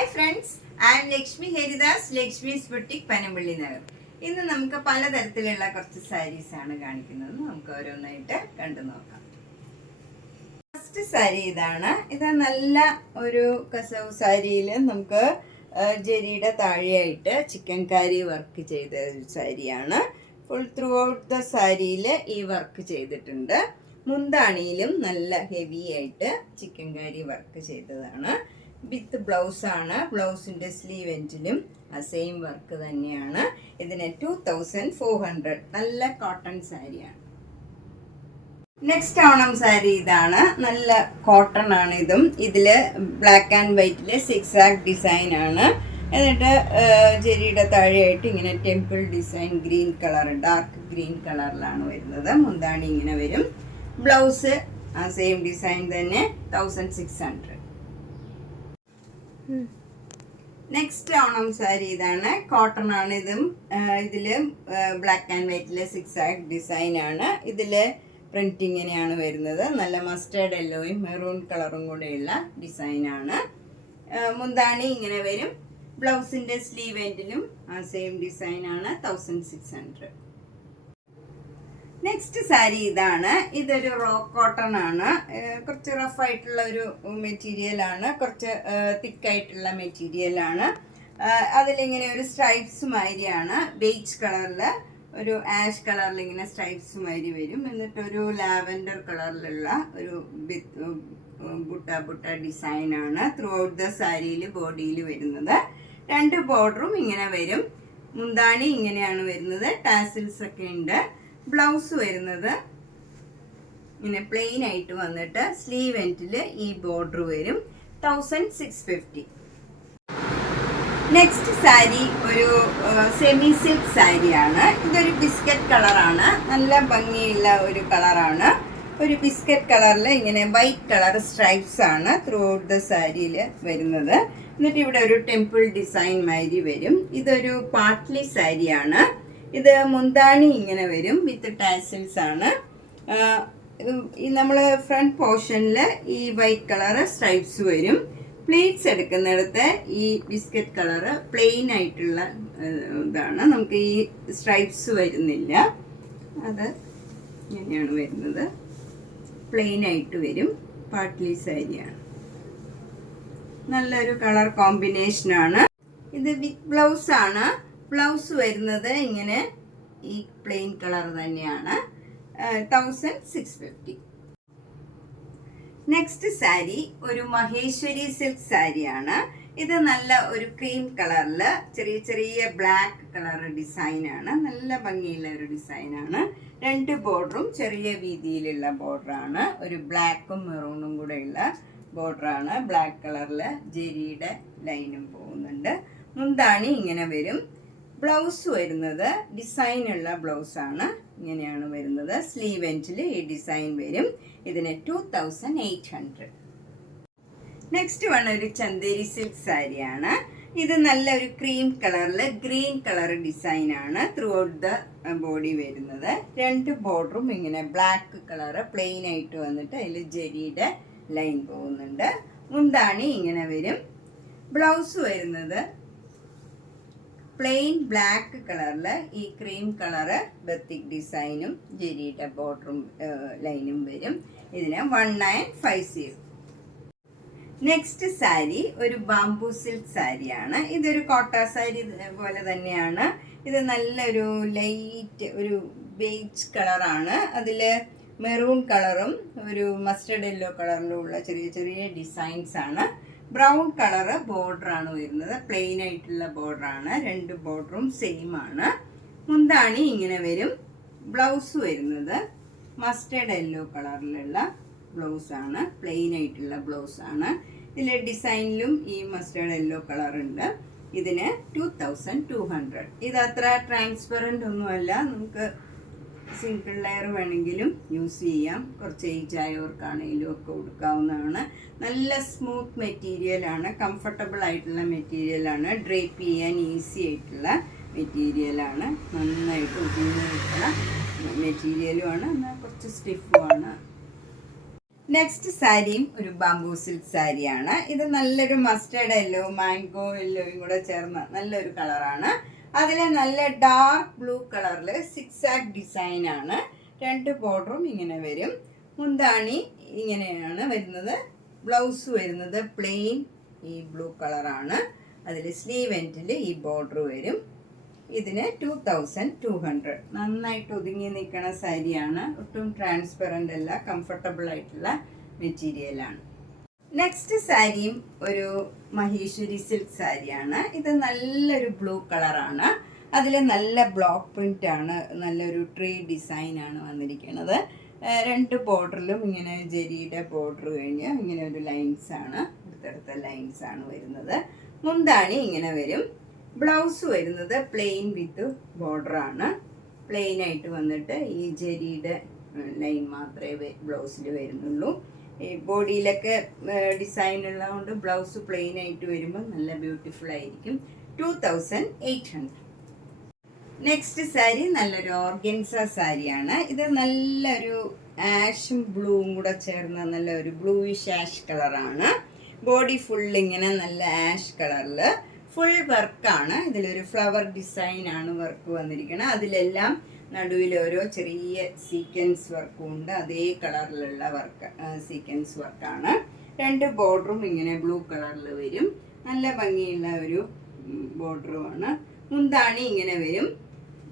Hi friends, I M Lakshmi Haridas, Lakshmi's boutique, Panampilly Nagar. ഇന്ന് നമുക്ക് പലതരത്തിലുള്ള കുറച്ച് സാരീസ് ആണ് കാണിക്കുന്നത്. നമുക്ക് ഓരോന്നായിട്ട് കണ്ടു നോക്കാം. ഫസ്റ്റ് സാരി ഇതാണ്. ഇത് നല്ല ഒരു കസവ് സാരിയിൽ നമുക്ക് ജെരിയുടെ താഴെയായിട്ട് ചിക്കൻ കാരി വർക്ക് ചെയ്ത ഒരു സാരിയാണ്. ഫുൾ ത്രൂ ഔട്ട് ദ സാരിയിൽ ഈ വർക്ക് ചെയ്തിട്ടുണ്ട്. മുന്താണിയിലും നല്ല ഹെവി ആയിട്ട് ചിക്കൻ കാരി വർക്ക് ചെയ്തതാണ്. വിത്ത് ബ്ലൗസ് ആണ്. ബ്ലൗസിൻ്റെ സ്ലീവ് എൻഡിലും സെയിം വർക്ക് തന്നെയാണ്. ഇതിന് 2400. നല്ല കോട്ടൺ സാരിയാണ്. നെക്സ്റ്റ് ഓണം സാരി ഇതാണ്. നല്ല കോട്ടൺ ആണ് ഇതും. ഇതിൽ ബ്ലാക്ക് ആൻഡ് വൈറ്റിൽ സിക്സാക് ഡിസൈൻ ആണ്. എന്നിട്ട് ജെരിയുടെ താഴെയായിട്ട് ഇങ്ങനെ temple design green colour, dark green കളറിലാണ് വരുന്നത്. മുന്താണി ഇങ്ങനെ വരും. ബ്ലൗസ് സെയിം ഡിസൈൻ തന്നെ 1600. നെക്സ്റ്റ് ഓണം സാരി ഇതാണ്. കോട്ടൺ ആണ് ഇതും. ഇതില് ബ്ലാക്ക് ആൻഡ് വൈറ്റിലെ സിക്സാക് ഡിസൈൻ ആണ്. ഇതില് പ്രിന്റ് ഇങ്ങനെയാണ് വരുന്നത്. നല്ല മസ്റ്റേർഡ് യെല്ലോയും മെറൂൺ കളറും കൂടെയുള്ള ഡിസൈൻ ആണ്. മുന്താണി ഇങ്ങനെ വരും. ബ്ലൗസിന്റെ സ്ലീവ് എൻഡിലും സെയിം ഡിസൈൻ ആണ്. 1600. നെക്സ്റ്റ് സാരി ഇതാണ്. ഇതൊരു റോ കോട്ടൺ ആണ്. കുറച്ച് റഫ് ആയിട്ടുള്ള ഒരു മെറ്റീരിയൽ ആണ്. കുറച്ച് തിക്കായിട്ടുള്ള മെറ്റീരിയൽ ആണ്. അതിലിങ്ങനെ ഒരു സ്ട്രൈപ്സ് മാതിരിയാണ്. ബേജ് കളറിൽ ഒരു ആഷ് കളറിൽ ഇങ്ങനെ സ്ട്രൈപ്സ് മാതിരി വരും. എന്നിട്ടൊരു ലാവൻഡർ കളറിലുള്ള ഒരു ബുട്ട ഡിസൈൻ ആണ് ത്രൂ ഔട്ട് ദ സാരിയിൽ ബോഡിയിൽ വരുന്നത്. രണ്ട് ബോർഡറും ഇങ്ങനെ വരും. മുന്താണി ഇങ്ങനെയാണ് വരുന്നത്. ടാസിൽസ് ഒക്കെ ഉണ്ട്. ബ്ലൗസ് വരുന്നത് ഇങ്ങനെ പ്ലെയിൻ ആയിട്ട് വന്നിട്ട് സ്ലീവ് എൻഡിൽ ഈ ബോർഡർ വരും. 1650. നെക്സ്റ്റ് സാരി ഒരു സെമി സിൽക്ക് സാരിയാണ്. ഇതൊരു ബിസ്ക്കറ്റ് കളറാണ്. നല്ല ഭംഗിയുള്ള ഒരു കളറാണ്. ഒരു ബിസ്ക്കറ്റ് കളറിൽ ഇങ്ങനെ വൈറ്റ് കളർ സ്ട്രൈപ്സ് ആണ് ത്രൂ ഔട്ട് ദ സാരിയിൽ വരുന്നത്. എന്നിട്ട് ഇവിടെ ഒരു ടെമ്പിൾ ഡിസൈൻ മാതിരി വരും. ഇതൊരു പാട്ട്ലി സാരിയാണ്. ഇത് മുന്താണി ഇങ്ങനെ വരും. വിത്ത് ടാസിൽസ് ആണ്. നമ്മൾ ഫ്രണ്ട് പോർഷനിൽ ഈ വൈറ്റ് കളറ് സ്ട്രൈപ്സ് വരും. പ്ലീറ്റ്സ് എടുക്കുന്നിടത്ത് ഈ ബിസ്ക്കറ്റ് കളറ് പ്ലെയിൻ ആയിട്ടുള്ള ഇതാണ്. നമുക്ക് ഈ സ്ട്രൈപ്സ് വരുന്നില്ല. അത് ഇങ്ങനെയാണ് വരുന്നത്. പ്ലെയിൻ ആയിട്ട് വരും. പാട്ട്ലി സാരിയാണ്. നല്ലൊരു കളർ കോമ്പിനേഷനാണ്. ഇത് വിത്ത് ബ്ലൗസ് ആണ്. ബ്ലൗസ് വരുന്നത് ഇങ്ങനെ ഈ പ്ലെയിൻ കളർ തന്നെയാണ്. 1650. നെക്സ്റ്റ് സാരി ഒരു മഹേശ്വരി സിൽക്ക് സാരിയാണ്. ഇത് നല്ല ഒരു ക്രീം കളറിൽ ചെറിയ ചെറിയ ബ്ലാക്ക് കളർ ഡിസൈനാണ്. നല്ല ഭംഗിയുള്ള ഒരു ഡിസൈനാണ്. രണ്ട് ബോർഡറും ചെറിയ വീതിയിലുള്ള ബോർഡറാണ്. ഒരു ബ്ലാക്കും മെറൂണും കൂടെയുള്ള ബോർഡറാണ്. ബ്ലാക്ക് കളറിൽ ജെരിയുടെ ലൈനും പോകുന്നുണ്ട്. മുന്താണി ഇങ്ങനെ വരും. ബ്ലൗസ് വരുന്നത് ഡിസൈനുള്ള ബ്ലൗസാണ്. ഇങ്ങനെയാണ് വരുന്നത്. സ്ലീവ് എൻഡിൽ ഈ ഡിസൈൻ വരും. ഇതിന് 2800. നെക്സ്റ്റ് വൺ ഒരു ചന്ദേരി സിൽക്ക് സാരിയാണ്. ഇത് നല്ലൊരു ക്രീം കളറിൽ ഗ്രീൻ കളർ ഡിസൈനാണ് ത്രൂ ഔട്ട് ദ ബോഡി വരുന്നത്. രണ്ട് ബോർഡറും ഇങ്ങനെ ബ്ലാക്ക് കളറ് പ്ലെയിൻ ആയിട്ട് വന്നിട്ട് അതിൽ ജെരിയുടെ ലൈൻ പോകുന്നുണ്ട്. മുന്താണി ഇങ്ങനെ വരും. ബ്ലൗസ് വരുന്നത് പ്ലെയിൻ ബ്ലാക്ക് കളറിൽ ഈ ക്രീം കളറ് ബത്തിക് ഡിസൈനും ജെരിയുടെ ബോർഡറും ലൈനും വരും. ഇതിന് 1950. നെക്സ്റ്റ് സാരി ഒരു ബാംബു സിൽക്ക് സാരിയാണ്. ഇതൊരു കോട്ട സാരി പോലെ തന്നെയാണ്. ഇത് നല്ലൊരു ലൈറ്റ് ഒരു ബേജ് കളറാണ്. അതിൽ മെറൂൺ കളറും ഒരു മസ്റ്റർഡ് യെല്ലോ കളറിലും ഉള്ള ചെറിയ ചെറിയ ഡിസൈൻസ് ആണ്. ബ്രൗൺ കളറ് ബോർഡറാണ് വരുന്നത്. പ്ലെയിൻ ആയിട്ടുള്ള ബോർഡറാണ്. രണ്ട് ബോർഡറും സെയിം ആണ്. മുന്താണി ഇങ്ങനെ വരും. ബ്ലൗസ് വരുന്നത് മസ്റ്റേർഡ് യെല്ലോ കളറിലുള്ള ബ്ലൗസാണ്. പ്ലെയിൻ ആയിട്ടുള്ള ബ്ലൗസാണ്. ഇതിൽ ഡിസൈനിലും ഈ മസ്റ്റേർഡ് യെല്ലോ കളറുണ്ട്. ഇതിന് 2200. ഇത് അത്ര ട്രാൻസ്പെറൻ്റ് ഒന്നുമല്ല. നമുക്ക് സിംഗിൾ ലെയർ വേണമെങ്കിലും യൂസ് ചെയ്യാം. കുറച്ച് ഏജ് ആയവർക്കാണെങ്കിലും ഒക്കെ കൊടുക്കാവുന്നതാണ്. നല്ല സ്മൂത്ത് മെറ്റീരിയലാണ്. കംഫർട്ടബിൾ ആയിട്ടുള്ള മെറ്റീരിയലാണ്. ഡ്രേപ്പ് ചെയ്യാൻ ഈസി ആയിട്ടുള്ള മെറ്റീരിയലാണ്. നന്നായിട്ട് ഉപയോഗിക്കുന്ന മെറ്റീരിയലുമാണ്. എന്നാൽ കുറച്ച് സ്റ്റിഫുമാണ്. നെക്സ്റ്റ് സാരിയും ഒരു ബാംബൂ സിൽക്ക് സാരിയാണ്. ഇത് നല്ലൊരു മസ്റ്റേർഡ് യെല്ലോ, മാംഗോ യെല്ലോയും കൂടെ ചേർന്ന നല്ലൊരു കളറാണ്. അതിൽ നല്ല ഡാർക്ക് ബ്ലൂ കളറിൽ സിക്സാക് ഡിസൈൻ ആണ്. 2 ബോർഡറും ഇങ്ങനെ വരും. മുന്താണി ഇങ്ങനെയാണ് വരുന്നത്. ബ്ലൗസ് വരുന്നത് പ്ലെയിൻ ഈ ബ്ലൂ കളറാണ്. അതിൽ സ്ലീവ് എൻഡിൽ ഈ ബോർഡർ വരും. ഇതിന് 2200. നന്നായിട്ട് ഒതുങ്ങി നിൽക്കുന്ന സാരിയാണ്. ഒട്ടും ട്രാൻസ്പെറൻ്റ് അല്ല, കംഫർട്ടബിൾ ആയിട്ടുള്ള മെറ്റീരിയലാണ്. നെക്സ്റ്റ് സാരിയും ഒരു മഹേശ്വരി സിൽക്ക് സാരിയാണ്. ഇത് നല്ലൊരു ബ്ലൂ കളറാണ്. അതിൽ നല്ല ബ്ലോക്ക് പ്രിൻ്റ് ആണ്, നല്ലൊരു ട്രീ ഡിസൈനാണ് വന്നിരിക്കുന്നത്. 2 ബോർഡറിലും ഇങ്ങനെ ജെരിയുടെ ബോർഡർ കഴിഞ്ഞ് ഇങ്ങനെ ഒരു ലൈൻസാണ്, അടുത്തടുത്ത ലൈൻസാണ് വരുന്നത്. മുന്താണി ഇങ്ങനെ വരും. ബ്ലൗസ് വരുന്നത് പ്ലെയിൻ വിത്ത് ബോർഡറാണ്. പ്ലെയിൻ ആയിട്ട് വന്നിട്ട് ഈ ജെരിയുടെ ലൈൻ മാത്രമേ ബ്ലൗസിൽ വരുന്നുള്ളൂ. ഈ ബോഡിയിലൊക്കെ ഡിസൈൻ ഉള്ളതുകൊണ്ട് ബ്ലൗസ് പ്ലെയിൻ ആയിട്ട് വരുമ്പോൾ നല്ല ബ്യൂട്ടിഫുൾ ആയിരിക്കും. 2800. നെക്സ്റ്റ് സാരി നല്ലൊരു ഓർഗൻസ സാരിയാണ്. ഇത് നല്ലൊരു ആഷും ബ്ലൂവും കൂടെ ചേർന്ന നല്ലൊരു ബ്ലൂയിഷ് ആഷ് കളറാണ്. ബോഡി ഫുൾ ഇങ്ങനെ നല്ല ആഷ് കളറിൽ ഫുൾ വർക്കാണ്. ഇതിലൊരു ഫ്ലവർ ഡിസൈനാണ് വർക്ക് വന്നിരിക്കുന്നത്. അതിലെല്ലാം നടുവിൽ ഓരോ ചെറിയ സീക്വൻസ് വർക്കും ഉണ്ട്. അതേ കളറിലുള്ള വർക്ക് സീക്വൻസ് വർക്കാണ്. 2 ബോർഡറും ഇങ്ങനെ ബ്ലൂ കളറിൽ വരും. നല്ല ഭംഗിയുള്ള ഒരു ബോർഡറുമാണ്. മുന്താണി ഇങ്ങനെ വരും.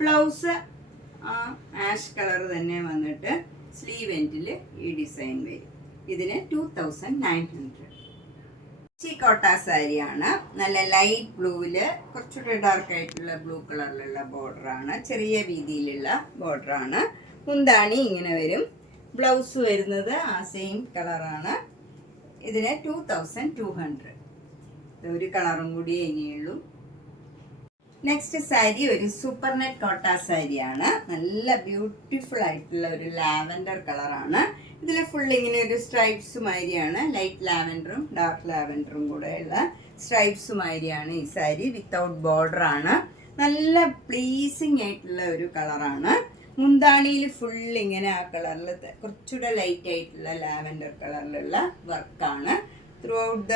ബ്ലൗസ് ആഷ് കളർ തന്നെ വന്നിട്ട് സ്ലീവ് എൻഡിൽ ഈ ഡിസൈൻ വരും. ഇതിന് 2900. കോട്ട സാരിയാണ്. നല്ല ലൈറ്റ് ബ്ലൂവില് കുറച്ചുകൂടെ ഡാർക്ക് ആയിട്ടുള്ള ബ്ലൂ കളറിലുള്ള ബോർഡറാണ്. ചെറിയ വീതിയിലുള്ള ബോർഡറാണ്. മുന്താണി ഇങ്ങനെ വരും. ബ്ലൗസ് വരുന്നത് ആ സെയിം കളറാണ്. ഇതിന് 2200. ഒരു കളറും കൂടിയേ ഇനിയുള്ളൂ. നെക്സ്റ്റ് സാരി ഒരു സൂപ്പർ നെറ്റ് കോട്ട സാരിയാണ്. നല്ല ബ്യൂട്ടിഫുൾ ആയിട്ടുള്ള ഒരു ലാവൻഡർ കളറാണ്. ഇതിൽ ഫുൾ ഇങ്ങനെ ഒരു സ്ട്രൈപ്സ് മാതിരിയാണ്. ലൈറ്റ് ലാവൻഡറും ഡാർക്ക് ലാവൻഡറും കൂടെയുള്ള സ്ട്രൈപ്സ് മാതിരിയാണ് ഈ സാരി. വിത്തൗട്ട് ബോർഡർ ആണ്. നല്ല പ്ലീസിങ് ആയിട്ടുള്ള ഒരു കളറാണ്. മുന്താണിയിൽ ഫുൾ ഇങ്ങനെ ആ കളറിൽ കുറച്ചുകൂടെ ലൈറ്റ് ആയിട്ടുള്ള ലാവൻഡർ കളറിലുള്ള വർക്കാണ്. ത്രൂ ഔട്ട് ദ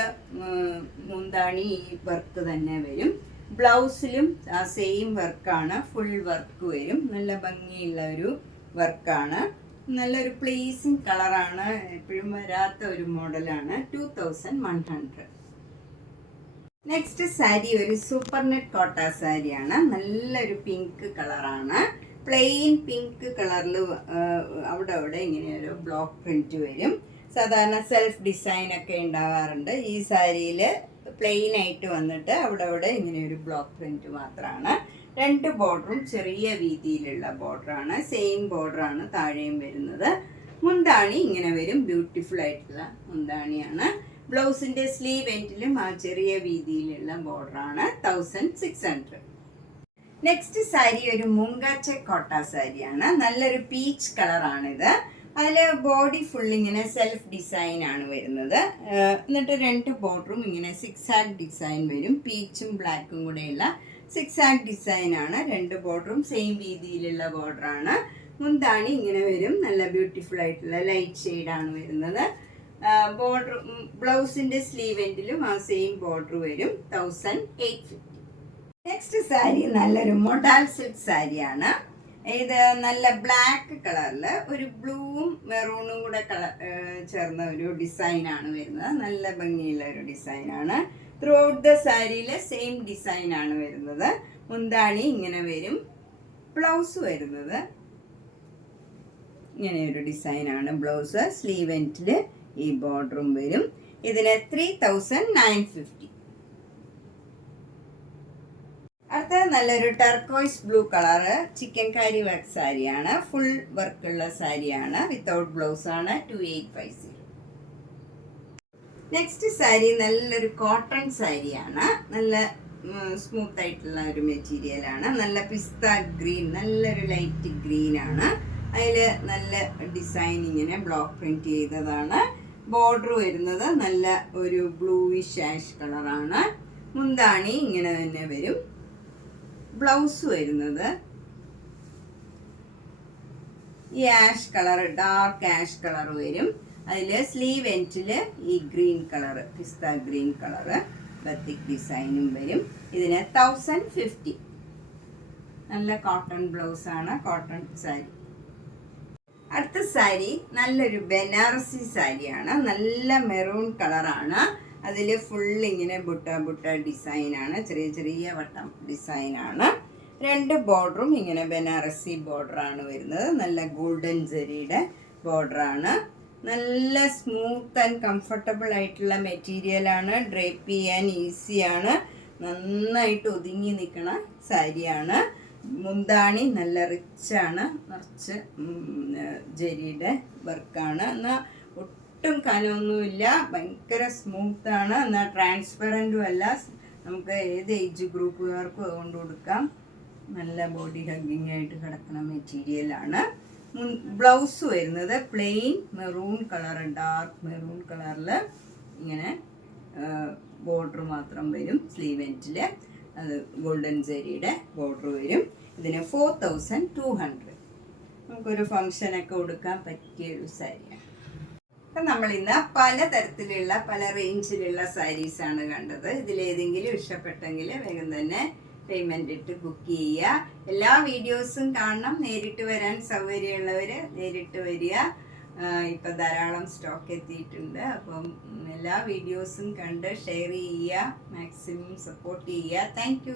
മുന്താണി ഈ വർക്ക് തന്നെ വരും. ബ്ലൗസിലും ആ സെയിം വർക്കാണ്. ഫുൾ വർക്ക് വരും. നല്ല ഭംഗിയുള്ള ഒരു വർക്കാണ്. നല്ലൊരു പ്ലീസിങ് കളറാണ്. എപ്പോഴും വരാത്ത ഒരു മോഡലാണ്. 2100. നെക്സ്റ്റ് സാരി ഒരു സൂപ്പർ നെറ്റ് കോട്ട സാരിയാണ്. നല്ലൊരു പിങ്ക് കളറാണ്. പ്ലെയിൻ പിങ്ക് കളറിൽ അവിടെ ഇങ്ങനെ ഒരു ബ്ലോക്ക് പ്രിന്റ് വരും. സാധാരണ സെൽഫ് ഡിസൈൻ ഒക്കെ ഉണ്ടാവാറുണ്ട്. ഈ സാരിയിൽ പ്ലെയിൻ ആയിട്ട് വന്നിട്ട് അവിടെ ഇങ്ങനെ ഒരു ബ്ലോക്ക് പ്രിന്റ് മാത്രമാണ്. 2 ബോർഡറും ചെറിയ വീതിയിലുള്ള ബോർഡറാണ്. സെയിം ബോർഡറാണ് താഴെയും വരുന്നത്. മുന്താണി ഇങ്ങനെ വരും. ബ്യൂട്ടിഫുൾ ആയിട്ടുള്ള മുന്താണിയാണ്. ബ്ലൗസിന്റെ സ്ലീവ് എൻഡിലും ആ ചെറിയ വീതിയിലുള്ള ബോർഡറാണ്. 1600. നെക്സ്റ്റ് സാരി ഒരു മുങ്കാച്ച കോട്ട സാരിയാണ്. നല്ലൊരു പീച്ച് കളറാണിത്. അതിൽ ബോഡി ഫുൾ ഇങ്ങനെ സെൽഫ് ഡിസൈൻ ആണ് വരുന്നത്. എന്നിട്ട് 2 ബോർഡറും ഇങ്ങനെ സിക്സാക് ഡിസൈൻ വരും. പീച്ചും ബ്ലാക്കും കൂടെയുള്ള സിക്സാക് ഡിസൈൻ ആണ്. 2 ബോർഡറും സെയിം വീതിയിലുള്ള ബോർഡറാണ്. മുന്താണി ഇങ്ങനെ വരും. നല്ല ബ്യൂട്ടിഫുൾ ആയിട്ടുള്ള ലൈറ്റ് ഷെയ്ഡാണ് വരുന്നത്. ബോർഡർ ബ്ലൗസിന്റെ സ്ലീവ് എൻഡിലും ആ സെയിം ബോർഡർ വരും. 1850. നെക്സ്റ്റ് സാരി നല്ലൊരു മൊഡാൽ സിൽക്ക് സാരിയാണ്. ഇത് നല്ല ബ്ലാക്ക് കളറിൽ ഒരു ബ്ലൂവും മെറൂണും കൂടെ ചേർന്ന ഒരു ഡിസൈനാണ് വരുന്നത്. നല്ല ഭംഗിയുള്ള ഒരു ഡിസൈനാണ്. ത്രൂ ഔട്ട് ദ സാരിയിൽ സെയിം ഡിസൈനാണ് വരുന്നത്. മുന്താണി ഇങ്ങനെ വരും. ബ്ലൗസ് വരുന്നത് ഇങ്ങനെ ഒരു ഡിസൈനാണ് ബ്ലൗസ്. സ്ലീവ് എൻഡിൽ ഈ ബോർഡറും വരും. ഇതിന് 3950. അടുത്തത് നല്ലൊരു ടർക്കോയ്സ് ബ്ലൂ കളറ് ചിക്കൻ കാരി വർക്ക് സാരിയാണ്. ഫുൾ വർക്കുള്ള സാരിയാണ്. വിത്തൗട്ട് ബ്ലൗസ് ആണ്. 2850. നെക്സ്റ്റ് സാരി നല്ലൊരു കോട്ടൺ സാരിയാണ്. നല്ല സ്മൂത്ത് ആയിട്ടുള്ള ഒരു മെറ്റീരിയലാണ്. നല്ല പിസ്ത ഗ്രീൻ, നല്ലൊരു ലൈറ്റ് ഗ്രീൻ ആണ്. അതിൽ നല്ല ഡിസൈൻ ഇങ്ങനെ ബ്ലോക്ക് പ്രിന്റ് ചെയ്തതാണ്. ബോർഡർ വരുന്നത് നല്ല ഒരു ബ്ലൂയിഷ് ആഷ് കളറാണ്. മുന്താണി ഇങ്ങനെ തന്നെ വരും. ബ്ലൗസ് വരുന്നത് ഈ ash colour, dark ash colour വരും. അതിൽ സ്ലീവ് എൻഡിൽ ഈ ഗ്രീൻ കളറ്, പിസ്ത ഗ്രീൻ കളറ് ബത്തിക് ഡിസൈനും വരും. ഇതിന് 1050. നല്ല കോട്ടൺ ബ്ലൗസാണ്, കോട്ടൺ സാരി. അടുത്ത സാരി നല്ലൊരു ബനാറസി സാരിയാണ്. നല്ല മെറൂൺ കളറാണ്. അതിൽ ഫുൾ ഇങ്ങനെ ബുട്ട ബുട്ട ഡിസൈനാണ്, ചെറിയ ചെറിയ വട്ടം ഡിസൈനാണ്. 2 ബോർഡറും ഇങ്ങനെ ബനാറസി ബോർഡറാണ് വരുന്നത്. നല്ല ഗോൾഡൻ ജെറിയുടെ ബോർഡറാണ്. നല്ല സ്മൂത്ത് ആൻഡ് കംഫർട്ടബിൾ ആയിട്ടുള്ള മെറ്റീരിയലാണ്. ഡ്രേപ്പ് ചെയ്യാൻ ഈസിയാണ്. നന്നായിട്ട് ഒതുങ്ങി നിൽക്കണ സാരിയാണ്. മുന്താണി നല്ല റിച്ചാണ്, നിറച്ച് ജെരിയുടെ വർക്കാണ്. എന്നാൽ ഒട്ടും കനമൊന്നുമില്ല, ഭയങ്കര സ്മൂത്താണ്. എന്നാൽ ട്രാൻസ്പെറൻറ്റും അല്ല. നമുക്ക് ഏത് ഏജ് ഗ്രൂപ്പുകാർക്കും അതുകൊണ്ട് കൊടുക്കാം. നല്ല ബോഡി ഹഗ്ഗിങ് ആയിട്ട് കിടക്കുന്ന മെറ്റീരിയലാണ്. ബ്ലൗസ് വരുന്നത് plain maroon colour, dark maroon കളറിൽ ഇങ്ങനെ ബോർഡർ മാത്രം വരും. സ്ലീവ് എൻഡിൽ അത് ഗോൾഡൻ ജെറിയുടെ ബോർഡർ വരും. ഇതിന് 4200. നമുക്കൊരു ഫങ്ഷനൊക്കെ കൊടുക്കാൻ പറ്റിയൊരു സാരിയാണ്. അപ്പം നമ്മളിന്ന് പലതരത്തിലുള്ള പല റേഞ്ചിലുള്ള സാരീസാണ് കണ്ടത്. ഇതിലേതെങ്കിലും ഇഷ്ടപ്പെട്ടെങ്കിൽ വേഗം തന്നെ പേയ്മെൻ്റ് ഇട്ട് ബുക്ക് ചെയ്യുക. എല്ലാ വീഡിയോസും കാണണം. നേരിട്ട് വരാൻ സൗകര്യമുള്ളവർ നേരിട്ട് വരിക. ഇപ്പം ധാരാളം സ്റ്റോക്ക് എത്തിയിട്ടുണ്ട്. അപ്പം എല്ലാ വീഡിയോസും കണ്ട് ഷെയർ ചെയ്യുക, മാക്സിമം സപ്പോർട്ട് ചെയ്യുക. താങ്ക്